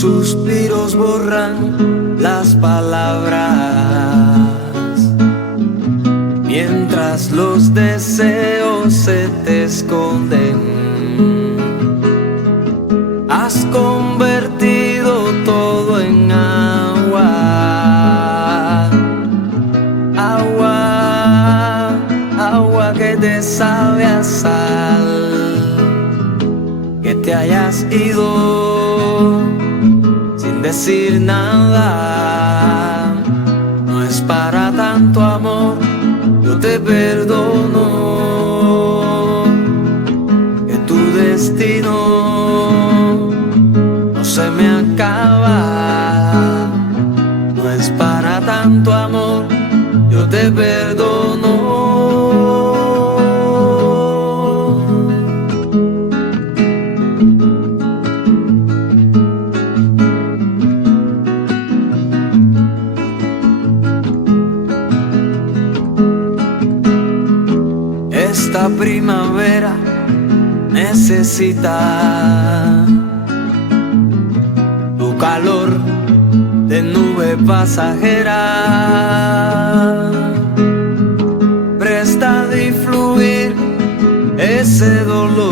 suspiros borran las palabras, mientras los deseos se te esconden. Has convertido todo en agua, agua, agua que te sabe a sal. Que te hayas ido sin decir nada no es para tanto amor. Yo te perdono, que tu destino no se me acaba. No es para tanto amor, yo te perdono. Esta primavera necesita tu calor de nube pasajera. Presta de fluir ese dolor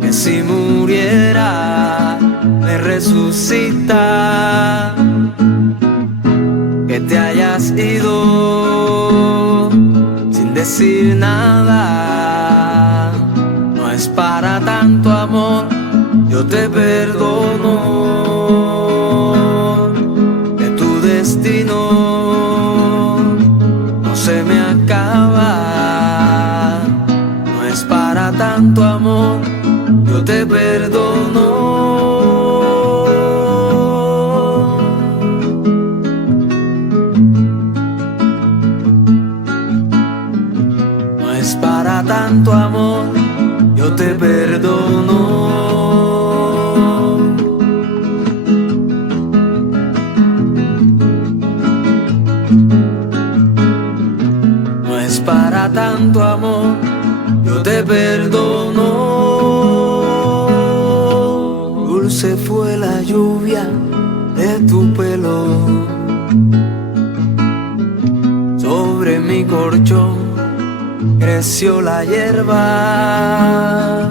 que si muriera me resucita. Que te hayas ido sin decir nada no es para tanto amor. Yo te perdono, que tu destino no se me acaba. No es para tanto amor, yo te perdono. No es para tanto amor, yo te perdono. No es para tanto amor, yo te perdono. Dulce fue la lluvia de tu pelo sobre mi colchón, creció la hierba,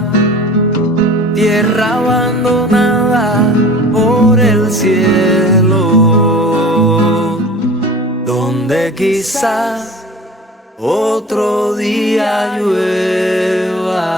tierra abandonada por el cielo, donde quizás otro día llueva.